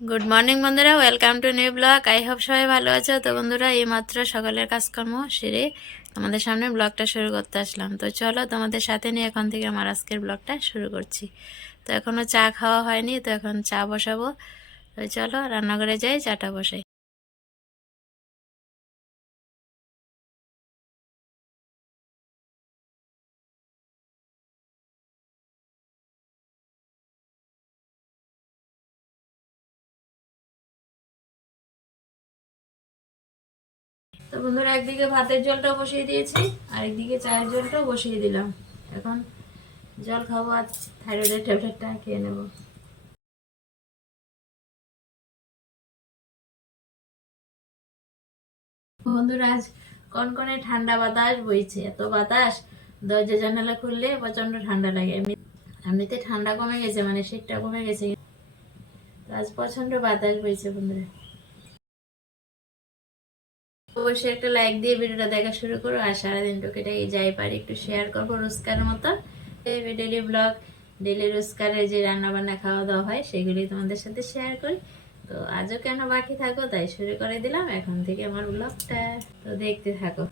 Good morning বন্ধুরা। Welcome to new blog I hope সবাই ভালো আছো। তো বন্ধুরা, এই মাত্র সকালের কাজকর্ম সেরে তোমাদের সামনে ব্লগটা শুরু করতে আসলাম। তো চলো তোমাদের সাথে নিয়ে এখন থেকে আমার আজকের ব্লগটা শুরু করছি। তো এখনও চা খাওয়া হয়নি, তো এখন চা বসাবো। তো চলো রান্নাঘরে যাই, চাটা বসাই। তো বন্ধুরা, একদিকে ভাতের জলটাও বসিয়ে দিয়েছি, আর একদিকে চায়ের জলটাও বসিয়ে দিলাম। এখন জল খাব আর থাইরয়েডের ট্যাবলেটটা খেয়ে নেব। বন্ধুরা, আজ কনকনে ঠান্ডা বাতাস বইছে। এত বাতাস, দরজা জানালা খুললে প্রচণ্ড ঠান্ডা লাগে। এমনি এমনিতে ঠান্ডা কমে গেছে মানে শীতটা কমে গেছে। আজ প্রচণ্ড বাতাস বইছে বন্ধুরা। অবশ্যই একটা লাইক দিয়ে ভিডিওটা দেখা শুরু করো, আর সারাদিন টুকিটা যাই পারি, একটু শেয়ার করব রোজকার মতো। ডেলি ব্লগ ডেলি রোজকারের যে রান্না বান্না খাওয়া দাওয়া হয়, সেগুলি তোমাদের সাথে শেয়ার করি। তো আজও কেন বাকি থাকো, তাই শুরু করে দিলাম, এখন থেকে আমার ব্লগটা তো দেখতে থাকো।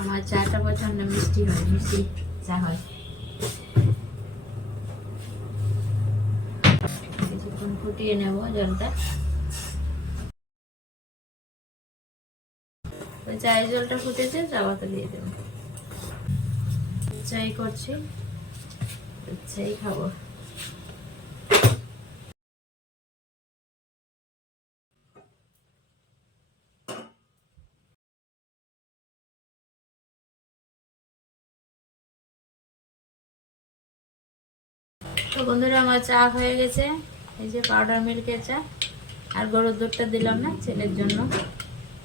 আমার চাটা প্রচণ্ড মিষ্টি হয়, মিষ্টি চা হয় কিছুক্ষণ ফুটিয়ে নেব জলটা। চায়ের জলটা ফুটেছে চাপাতে দিয়ে দেবো। চাই করছি, চাই খাব। তো বন্ধুরা, আমার চা হয়ে গেছে। এই যে পাউডার মিল্কের চা, আর গরুর দুধটা দিলাম না ছেলের জন্য।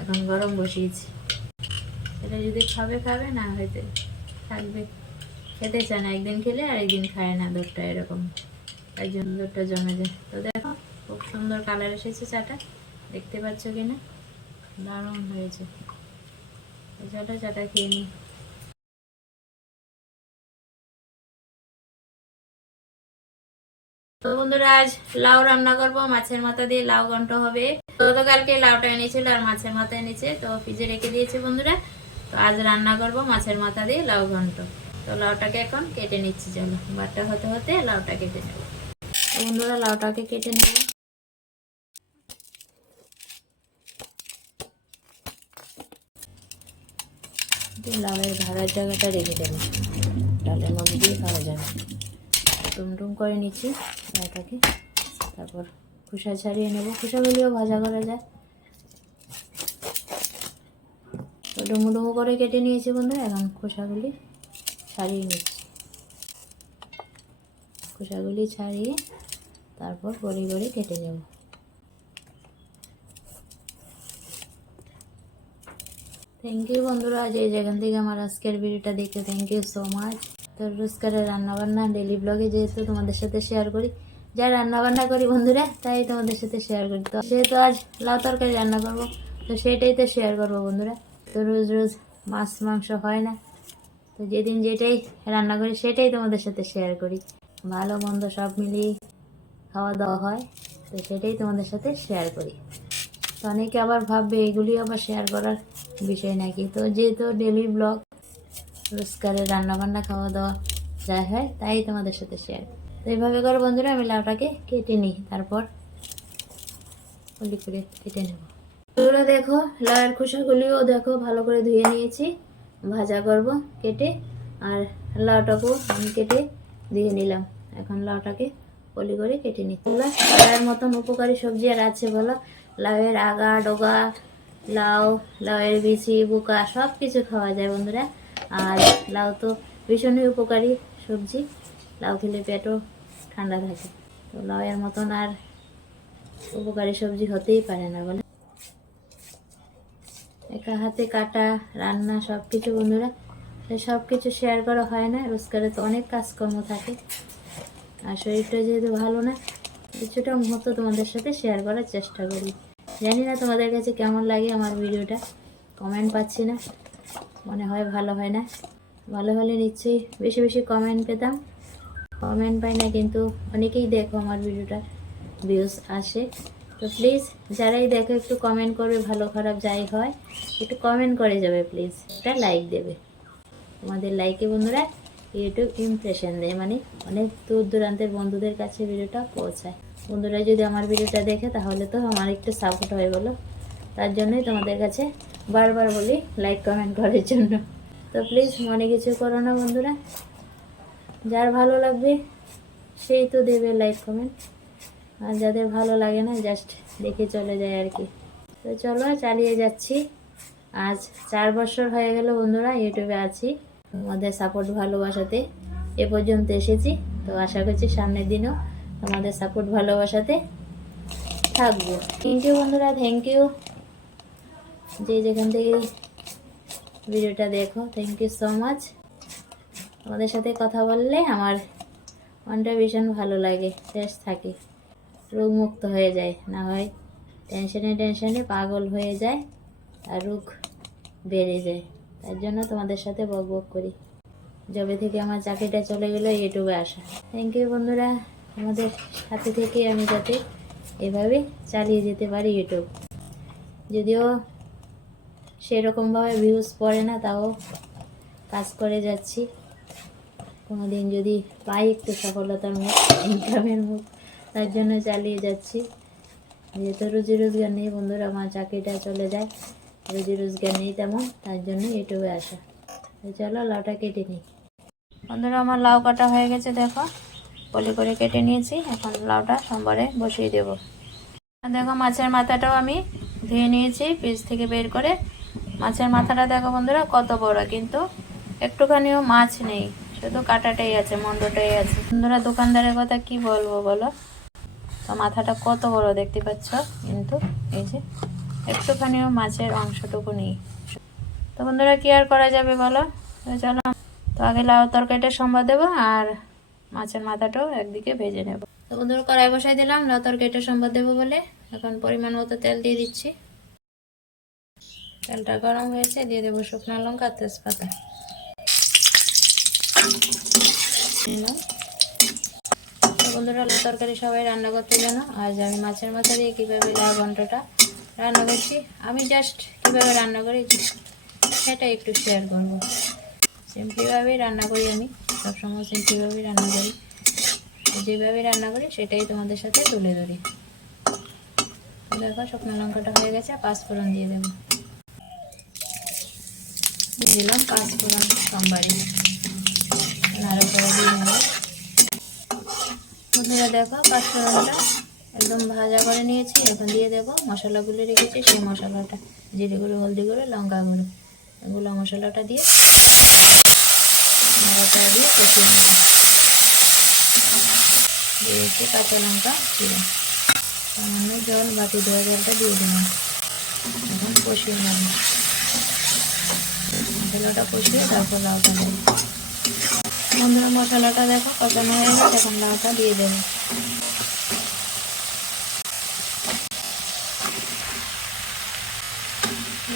এখন গরম বসিয়েছি। ছেলে যদি খাবে খাবে, না হয়তো থাকবে। খেতে চায় না, একদিন খেলে আর একদিন খায় না দুধটা এরকম। তাই জন্য দুধটা জমে যায়। তো দেখো, খুব সুন্দর কালার এসেছে চাটা। দেখতে পাচ্ছ কি না দারুণ হয়েছে। চাটা চাটা খেয়ে নিই। তো বন্ধুরা, আজ লাউ রান্না করব। মাছের মাথা দিয়ে লাউ ঘন্ট হবে। গতকালকে লাউটা এনেছিল আর মাছের মাথা এনেছে, তো ফ্রিজে রেখে দিয়েছে বন্ধুরা। তো আজ রান্না করব মাছের মাথা দিয়ে লাউ ঘন্ট। তো লাউটাকে এখন কেটে নিচ্ছি, চলো। বাটা হতে হতে লাউটা কেটে নেব। বন্ধুরা, লাউটাকে কেটে নেব। লাউয়ের ভাড়ার জায়গাটা রেখে দেবো। ডালের মধ্যে দিয়ে খাওয়া যাবে। টুমটুম করে নিচ্ছি লাউটাকে তারপর খোসা ছাড়িয়ে নেব। খোসাগুলিও ভাজা করা যায়। তো ডুমু ডুমু করে কেটে নিয়েছি বন্ধুরা, এখন খোসাগুলি ছাড়িয়ে নিচ্ছি। খোসাগুলি ছাড়িয়ে তারপর গড়ি গড়ি কেটে নেব। থ্যাংক ইউ বন্ধুরা, যে যেখান থেকে আমার আজকের ভিডিওটা দেখতে থ্যাংক ইউ সো মাচ তো রোজকারের রান্নাবান্না ডেলি ব্লগে যেহেতু তোমাদের সাথে শেয়ার করি যা রান্নাবান্না করি বন্ধুরা, তাই তোমাদের সাথে শেয়ার করি। তো সেহেতু আজ লাউ তরকারি রান্না করব, তো সেটাই তো শেয়ার করব বন্ধুরা। তো রোজ রোজ মাছ, মাংস হয় না। তো যেদিন যেটাই রান্না করি, সেটাই তোমাদের সাথে শেয়ার করি। ভালো, মন্দ সব মিলিয়ে খাওয়া দাওয়া হয়, তো সেটাই তোমাদের সাথে শেয়ার করি। তো অনেকে আবার ভাববে, এগুলি আবার শেয়ার করার বিষয় নাকি? তো যেহেতু ডেলি ব্লগ রোজকারের রান্নাবান্না খাওয়া দাওয়া যা হয় তাই তোমাদের সাথে শেয়ার তো এইভাবে করে বন্ধুরা আমি লাউটাকে কেটে নিই, তারপর কলি করে কেটে নেব। বন্ধুরা দেখো, লাউয়ের খোসাগুলিও দেখো ভালো করে ধুয়ে নিয়েছি, ভাজা করব কেটে, আর লাউটাকেও আমি কেটে দিয়ে নিলাম। এখন লাউটাকে কলি করে কেটে নিই নিচ্ছি লাউয়ের মতন উপকারী সবজি আর আছে বলো? লাউয়ের আগা, ডগা, লাউ, লাউয়ের বিচি, বুকা সব কিছু খাওয়া যায় বন্ধুরা। আর লাউ তো ভীষণই উপকারী সবজি। লাউ খেলে পেটও ঠান্ডা থাকে। তো লাউয়ের মতন আর উপকারী সবজি হতেই পারে না বলে। একা হাতে কাটা, রান্না সব কিছু বন্ধুরা সব কিছু শেয়ার করা হয় না। রোজগারে তো অনেক কাজকর্ম থাকে। আর শরীরটা যেহেতু ভালো না, কিছুটা মুহূর্ত তোমাদের সাথে শেয়ার করার চেষ্টা করি। জানি না তোমাদের কাছে কেমন লাগে আমার ভিডিওটা। কমেন্ট পাচ্ছি না। মনে হয় ভালো হয় না। ভালো হলে নিশ্চয়ই বেশি বেশি কমেন্ট পেতাম। কমেন্ট পাই না কিন্তু অনেকেই দেখো আমার ভিডিওটা ভিউজ আসে। তো প্লিজ যারাই দেখো একটু কমেন্ট করবে, ভালো খারাপ যাই হয়, একটু কমেন্ট করে যাবে প্লিজ একটা লাইক দেবে। তোমাদের লাইকে বন্ধুরা ইউটিউব ইমপ্রেশন দেয় মানে অনেক দূর দূরান্তের বন্ধুদের কাছে ভিডিওটা পৌঁছায়। বন্ধুরা যদি আমার ভিডিওটা দেখে তাহলে তো আমার একটু সাপোর্ট হয়ে গেলো তার জন্যই তোমাদের কাছে বারবার বলি লাইক কমেন্ট করার জন্য। তো প্লিজ মনে কিছু করো না বন্ধুরা। যার ভালো লাগবে, সেই তো দেবে লাইক কমেন্ট আর যাদের ভালো লাগে না জাস্ট দেখে চলে যায় আর কি। তো চলো, চালিয়ে যাচ্ছি। আজ চার বছর হয়ে গেল বন্ধুরা ইউটিউবে আছি। তোমাদের সাপোর্ট ভালোবাসাতে এ পর্যন্ত এসেছি। তো আশা করছি সামনের দিনও তোমাদের সাপোর্ট ভালোবাসাতে থাকব। থ্যাংক ইউ বন্ধুরা থ্যাংক ইউ যে যেখান থেকে ভিডিওটা দেখো থ্যাংক ইউ সো মাচ তোমাদের সাথে কথা বললে আমার মনটা ভীষণ ভালো লাগে ফ্রেশ থাকে। রোগমুক্ত হয়ে যায়, না হয় টেনশনে টেনশনে পাগল হয়ে যায় আর রোগ বেড়ে যায়। তার জন্য তোমাদের সাথে বক বক করি। যবে থেকে আমার চাকরিটা চলে গেলো ইউটিউবে আসা থ্যাংক ইউ বন্ধুরা আমাদের সাথে থেকে আমি যাতে এভাবে চালিয়ে যেতে পারি ইউটিউব যদিও সেরকমভাবে ভিউজ পড়ে না, তাও কাজ করে যাচ্ছি। কোনোদিন যদি পাই একটু সফলতার মুখ ইনকামের মুখ তার জন্য চালিয়ে যাচ্ছি। যেহেতু রুজি রোজগার নেই বন্ধুরা, আমার চাকরিটা চলে যায়। রুজি রোজগার নেই তেমন, তার জন্য ইউটিউবে আসা। চলো লাউটা কেটে নিই। বন্ধুরা, আমার লাউ কাটা হয়ে গেছে, দেখো। পলি করে কেটে নিয়েছি, এখন লাউটা সোমবারে বসিয়ে দেবো। দেখো, মাছের মাথাটাও আমি ধুয়ে নিয়েছি পিস থেকে বের করে মাছের মাথাটা দেখো বন্ধুরা, কত বড়, কিন্তু একটুখানিও মাছ নেই। শুধু কাটাটাই আছে মন্ডটাই আছে। বন্ধুরা, দোকানদারের কথা কি বলব বলো? তো মাথাটা কত বড় দেখতে পাচ্ছ? কিন্তু এই যে একটুখানিও মাছের অংশটুকু নেই। তো বন্ধুরা, কি আর করা যাবে বলো? চলো, তো আগে লাউ তরকারিটা সম্বাদ দেবো আর মাছের মাথাটাও একদিকে ভেজে নেব। তো বন্ধুরা, কড়াই বসাই দিলাম, লাউ তরকারিটা সম্বাদ দেবো বলে। এখন পরিমাণ মতো তেল দিয়ে দিচ্ছি। তেলটা গরম হয়েছে, দিয়ে দেবো শুকনো লঙ্কা, তেজপাতা। বন্ধুরা তরকারি সবাই রান্না করতে জানো। আজ আমি মাছের মাথা দিয়ে কীভাবে লাউ ঘন্টটা রান্না করছি, আমি জাস্ট কীভাবে রান্না করি সেটা একটু শেয়ার করব। সিম্পলিভাবেই রান্না করি আমি, সবসময় সিম্পলিভাবেই রান্না করি। যেভাবে রান্না করি সেটাই তোমাদের সাথে তুলে ধরি। দেখো, শুকনো লঙ্কাটা হয়ে গেছে, পাঁচ পাঁচফোড়ন দিয়ে দেবো। দিয়ে দিলাম পাঁচফোড়ন সোমবারি। নাড়া করে দিয়ে নেব বন্ধুরা দেখো পাঁচফোড়নটা একদম ভাজা করে নিয়েছি। এখন দিয়ে দেবো মশলাগুলো রেখেছি, সেই মশলাটা জিরে গুঁড়ো, হলদি গুঁড়ো, লঙ্কা এগুলো মশলাটা দিয়ে নাড়াটা দিয়ে কষিয়ে নেব দিয়েছি কাঁচা লঙ্কা দিয়ে সামান্য জল বাটি দেওয়া জলটা দিয়ে দিলাম। এখন কষিয়ে নেব। মশলাটা কষিয়ে তারপর লাউটা দেবো। বন্ধুরা, মশলাটা দেখো কষানো হয়ে গেছে, এখন লাউটা দিয়ে দেবো।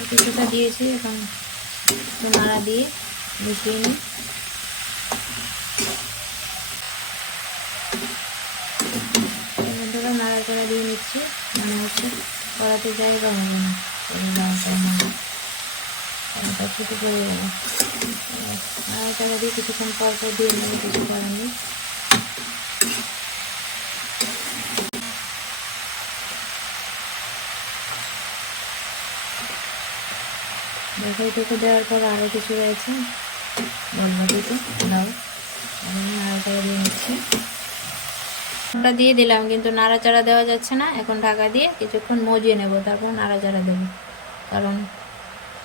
কিছুটা দিয়েছি, এখন নাড়া দিয়ে মিশিয়ে নিই। বন্ধুরা, নাড়াচাড়া দিয়ে নিচ্ছি, মনে হচ্ছে কড়াতে জায়গা হবে না এটা ছোটো করে নাড়াচাড়া দিয়ে কিছুক্ষণ পর পর দিয়ে নেবে কিছু করার নেই দেওয়ার পর আরও কিছু রয়েছে বলবাটিতে দাও আমি নাড়াচাড়া দিয়ে নিচ্ছি ওটা দিয়ে দিলাম, কিন্তু নাড়াচাড়া দেওয়া যাচ্ছে না। এখন ঢাকা দিয়ে কিছুক্ষণ মজিয়ে নেব, তারপর নাড়াচাড়া দেবো। কারণ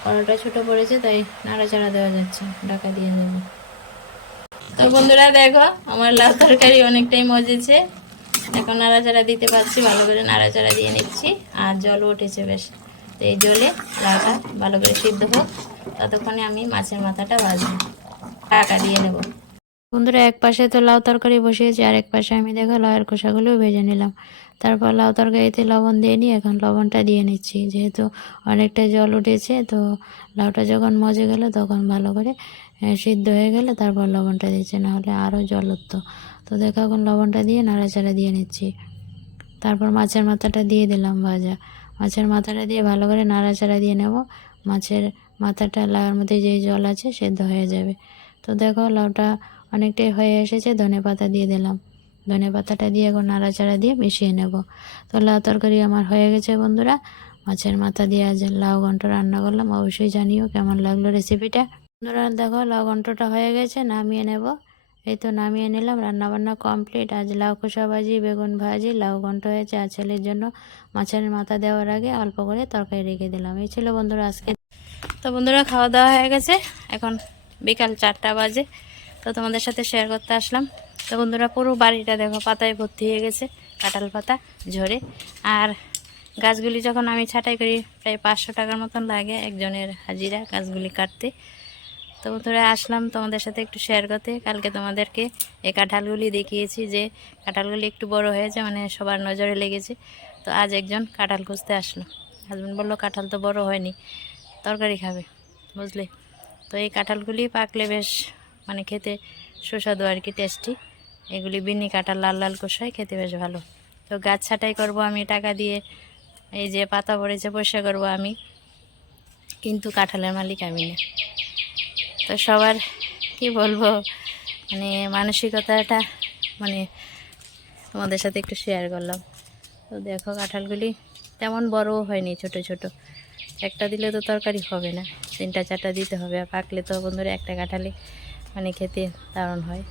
কড়াটা ছোট পড়েছে, তাই নাড়াচাড়া দেওয়া যাচ্ছে, ঢাকা দিয়ে দেবো তো বন্ধুরা দেখো, আমার লাউ তরকারি অনেকটাই মজেছে। এখন নাড়াচাড়া দিতে পারছি, ভালো করে নাড়াচাড়া দিয়ে নিচ্ছি, আর জল উঠেছে বেশ। তো এই জলে লাউটা ভালো করে সিদ্ধ হোক, ততক্ষণে আমি মাছের মাথাটা ভাজবো। ঢাকা দিয়ে নেব। বন্ধুরা, এক পাশে তো লাউ তরকারি বসিয়েছি, আর এক পাশে আমি দেখো লাউয়ের খোসাগুলোও ভেজে নিলাম। তারপর লাউ তরকারিতে লবণ দিয়ে নিয়ে এখন লবণটা দিয়ে নিচ্ছি। যেহেতু অনেকটা জল উঠেছে, তো লাউটা যখন মজে গেল তখন ভালো করে সিদ্ধ হয়ে গেলে তারপর লবণটা দিচ্ছে, নাহলে আরও জল উঠতো। তো দেখো এখন লবণটা দিয়ে নাড়াচাড়া দিয়ে নিচ্ছি। তারপর মাছের মাথাটা দিয়ে দিলাম ভাজা। মাছের মাথাটা দিয়ে ভালো করে নাড়াচাড়া দিয়ে নেব। মাছের মাথাটা লাউয়ের মধ্যে যেই জল আছে সেদ্ধ হয়ে যাবে। তো দেখো লাউটা অনেকটাই হয়ে এসেছে, ধনে পাতা দিয়ে দিলাম। ধনে পাতাটা দিয়ে এখন নাড়াচাড়া দিয়ে মিশিয়ে নেব। তো লাউ তরকারি আমার হয়ে গেছে বন্ধুরা। মাছের মাথা দিয়ে আজ লাউ ঘন্ট রান্না করলাম। অবশ্যই জানিও কেমন লাগল রেসিপিটা বন্ধুরা, দেখো লাউ ঘন্টটা হয়ে গেছে, নামিয়ে নেব। এই তো নামিয়ে নিলাম রান্না বান্না কমপ্লিট আজ লাউ খোসা ভাজি, বেগুন ভাজি, লাউ ঘন্ট হয়েছে। আর ছেলের জন্য মাছের মাথা দেওয়ার আগে অল্প করে তরকারি রেখে দিলাম। এই ছিল বন্ধুরা আজকে। তো বন্ধুরা, খাওয়া দাওয়া হয়ে গেছে। এখন বিকাল চারটা বাজে। তো তোমাদের সাথে শেয়ার করতে আসলাম। তো বন্ধুরা, পুরো বাড়িটা দেখো, পাতায় ভর্তি হয়ে গেছে, কাঁঠাল পাতা ঝরে। আর গাছগুলি যখন আমি ছাঁটাই করি, প্রায় পাঁচশো টাকার মতন লাগে একজনের হাজিরা গাছগুলি কাটতে। তো বন্ধুরা, আসলাম তোমাদের সাথে একটু শেয়ার করতে। কালকে তোমাদেরকে এই কাঁঠালগুলি দেখিয়েছি যে, কাঁঠালগুলি একটু বড় হয়েছে মানে সবার নজরে লেগেছে। তো আজ একজন কাঁঠাল খুঁজতে আসলো। হাজব্যান্ড বলল, কাঁঠাল তো বড় হয়নি, তরকারি খাবে। বুঝলে? তো এই কাঁঠালগুলি পাকলে বেশ মানে খেতে সুস্বাদু আর কি টেস্টি এগুলি বিনি কাঁঠাল, লাল লাল কষায় খেতে বেশ ভালো। তো গাছ ছাঁটাই করব আমি, টাকা দিয়ে এই যে পাতা পড়েছে পয়সা করব আমি। কিন্তু কাঁঠালের মালিক আমি না। তো সবার কি বলব মানে মানসিকতাটা মানে তোমাদের সাথে একটু শেয়ার করলাম। তো দেখো কাঁঠালগুলি তেমন বড়ও হয়নি, ছোট ছোট। একটা দিলে তো তরকারি হবে না। তিনটা, চারটা দিতে হবে। আর পাকলে তো বন্ধুরা একটা কাঁঠালে মানে খেতে দারুণ হয়।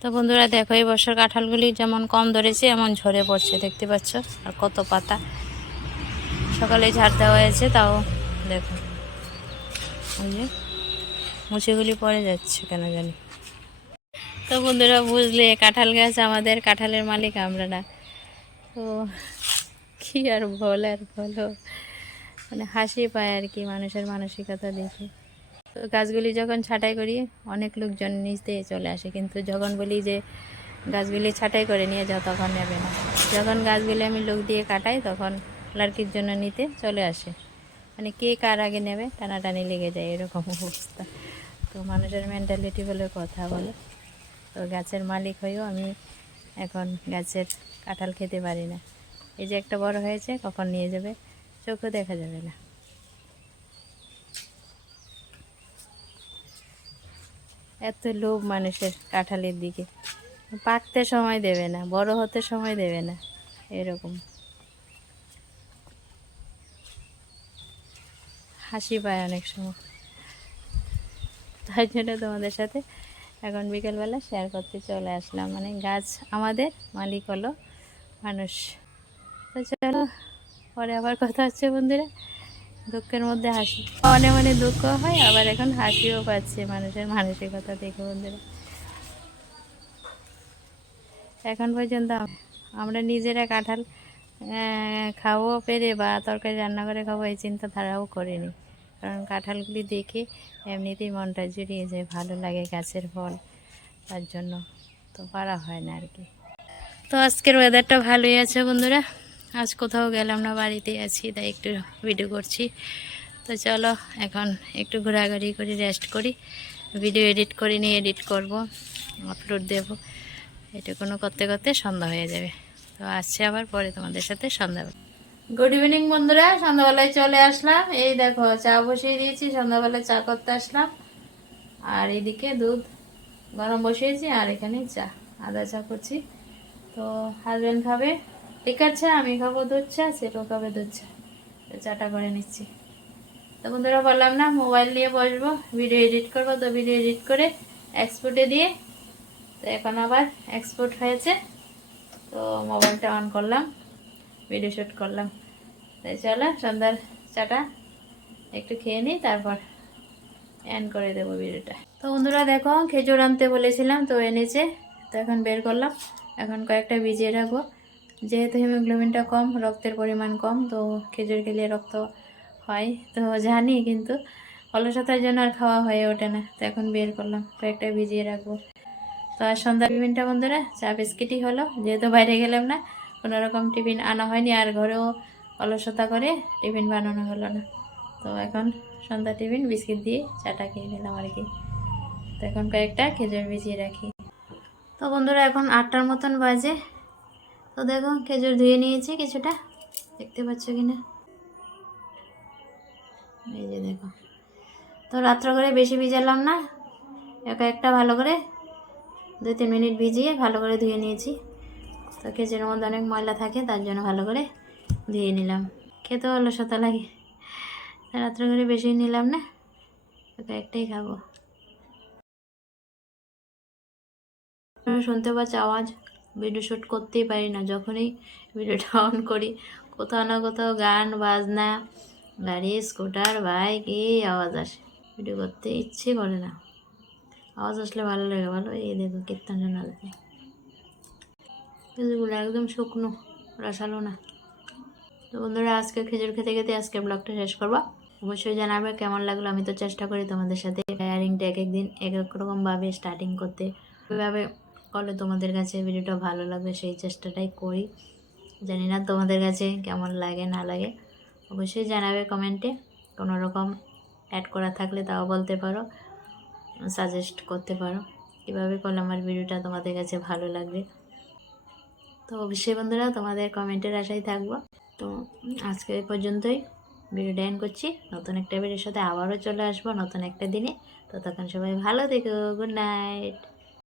তো বন্ধুরা দেখো, এই বছর কাঁঠালগুলি যেমন কম ধরেছে, এমন ঝরে পড়ছে, দেখতে পাচ্ছ? আর কত পাতা। সকালে ঝাড় দেওয়া হয়েছে, তাও দেখো। ওই যে মুচিগুলি পড়ে যাচ্ছে, কেন জানি। তো বন্ধুরা বুঝলে, কাঁঠাল গাছ আমাদের কাঁঠালের মালিক, আমরা না। তো কী আর বল আর বলো। মানে হাসি পায় আর কি মানুষের মানসিকতা দেখে। গাছগুলি যখন ছাঁটাই করি, অনেক লোকজন নিচ দিয়ে চলে আসে। কিন্তু যখন বলি যে গাছগুলি ছাঁটাই করে নিয়ে যাও, তখন নেবে না। যখন গাছগুলি আমি লোক দিয়ে কাটাই, তখন লার্কির জন্য নিতে চলে আসে। মানে কে কার আগে নেবে, টানাটানি লেগে যায়, এরকম অবস্থা। তো মানুষের মেন্টালিটি বলে কথা বলে। তো গাছের মালিক হয়েও আমি এখন গাছের কাঁঠাল খেতে পারি না। এই যে একটা বড় হয়েছে, কখন নিয়ে যাবে? চোখও দেখা যাবে না। এত লোভ মানুষের কাঁঠালের দিকে। পাকতে সময় দেবে না, বড় হতে সময় দেবে না, এরকম। হাসি পায় অনেক সময়। তাই জন্য তোমাদের সাথে এখন বিকেলবেলা শেয়ার করতে চলে আসলাম। মানে গাছ আমাদের, মালিক হলো মানুষ। তো চলো, পরে আবার কথা হচ্ছে বন্ধুরা। দুঃখের মধ্যে হাসি। মনে মনে দুঃখ হয়, আবার এখন হাসিও পাচ্ছে মানুষের মানসিকতা দেখে বন্ধুরা। এখন পর্যন্ত আমরা নিজেরা কাঁঠাল খাব, পেরে বা তরকারি রান্না করে খাব, এই চিন্তাধারাও করিনি। কারণ কাঁঠালগুলি দেখে এমনিতেই মনটা জুড়িয়ে যায়, ভালো লাগে গাছের ফল, তার জন্য তো পারা হয় না আর কি। তো আজকের ওয়েদারটা ভালোই আছে বন্ধুরা। আজ কোথাও গেলাম না বাড়িতে আছি, তাই একটু ভিডিও করছি। তো চলো, এখন একটু ঘোরাঘুরি করি রেস্ট করি। ভিডিও এডিট করে, নিয়ে এডিট করব আপলোড দেব। এটা কোনো করতে করতে সন্ধ্যা হয়ে যাবে। তো আসছে আবার পরে তোমাদের সাথে সন্ধ্যাবেলা। গুড ইভিনিং বন্ধুরা, সন্ধ্যাবেলায় চলে আসলাম। এই দেখো, চা বসিয়ে দিয়েছি, সন্ধ্যাবেলায় চা করতে আসলাম। আর এদিকে দুধ গরম বসিয়েছি, আর এখানে চা, আদা চা করছি। তো হাজব্যান্ড খাবে? ঠিক আছে, আমি খাব দুধ সেটাও খাবে দুধ চাটা করে নিচ্ছি। তো বন্ধুরা, বললাম না, মোবাইল নিয়ে বসবো ভিডিও এডিট করব, তো ভিডিও এডিট করে এক্সপোর্টে দিয়ে তো এখন আবার এক্সপোর্ট হয়েছে। তো মোবাইলটা অন করলাম ভিডিও শ্যুট করলাম। তাই চলো, সন্ধ্যার চাটা একটু খেয়ে নিই, তারপর অ্যান করে দেবো ভিডিওটা তো বন্ধুরা, দেখো, খেজুর আনতে বলেছিলাম, তো এনেছে। তো এখন বের করলাম। এখন কয়েকটা ভিজিয়ে রাখব। যেহেতু হিমোগ্লোবিনটা কম, রক্তের পরিমাণ কম, তো খেজুর খেলে রক্ত হয়। তো জানি কিন্তু অলসতার জন্য আর খাওয়া হয়ে ওঠে না। তো এখন বের করলাম কয়েকটা ভিজিয়ে রাখব। তো আর সন্ধ্যা টিফিনটা বন্ধুরা, চা বিস্কিটই হলো। যেহেতু বাইরে গেলাম না, কোনো রকম টিফিন আনা হয়নি আর ঘরেও অলসতা করে টিফিন বানানো হলো না। তো এখন সন্ধ্যা টিফিন, বিস্কিট দিয়ে চাটা খেয়ে নিলাম আর কি। তো এখন কয়েকটা খেজুর ভিজিয়ে রাখি। তো বন্ধুরা, এখন আটটার মতন বাজে। তো দেখো, খেজুর ধুয়ে নিয়েছি কিছুটা। দেখতে পাচ্ছ কি না এই যে দেখো। তো রাত্র করে বেশি ভিজালাম না। একা একটা ভালো করে দুই তিন মিনিট ভিজিয়ে ভালো করে ধুয়ে নিয়েছি। তো খেজুরের মধ্যে অনেক ময়লা থাকে, তার জন্য ভালো করে ধুয়ে নিলাম। খেতে হলো সতা লাগে। রাত্র করে বেশি নিলাম না, একা একটাই খাব। শুনতে পাচ্ছি আওয়াজ? ভিডিও শ্যুট করতেই পারি না। যখনই ভিডিওটা অন করি, কোথাও না কোথাও গান, বাজনা, গাড়ি স্কুটার বাইক এই আওয়াজ আসে। ভিডিও করতে ইচ্ছে করে না। আওয়াজ আসলে ভালো লাগে, ভালো এই দেখো কীর্তন শোনাচ্ছে খেজুরগুলো একদম শুকনো, রসালো না। তো বন্ধুরা, আজকে খেজুর খেতে খেতে আজকে ব্লগটা শেষ করব। অবশ্যই জানাবে কেমন লাগল। আমি তো চেষ্টা করি তোমাদের সাথে হেয়ারিংটা এক একদিন এক এক রকমভাবে স্টার্টিং করতে। ওইভাবে করলে তোমাদের কাছে ভিডিওটা ভালো লাগবে সেই চেষ্টাটাই করি। জানি না তোমাদের কাছে কেমন লাগে, না লাগে, অবশ্যই জানাবে কমেন্টে। কোনো রকম অ্যাড করা থাকলে তাও বলতে পারো সাজেস্ট করতে পারো। কীভাবে করলে আমার ভিডিওটা তোমাদের কাছে ভালো লাগবে। তো অবশ্যই বন্ধুরা, তোমাদের কমেন্টের আশাই থাকব। তো আজকে পর্যন্তই। ভিডিওটা এন্ড করছি। নতুন একটা ভিডিওর সাথে আবারও চলে আসব নতুন একটা দিনে। তো তখন সবাই ভালো থেকো গুড নাইট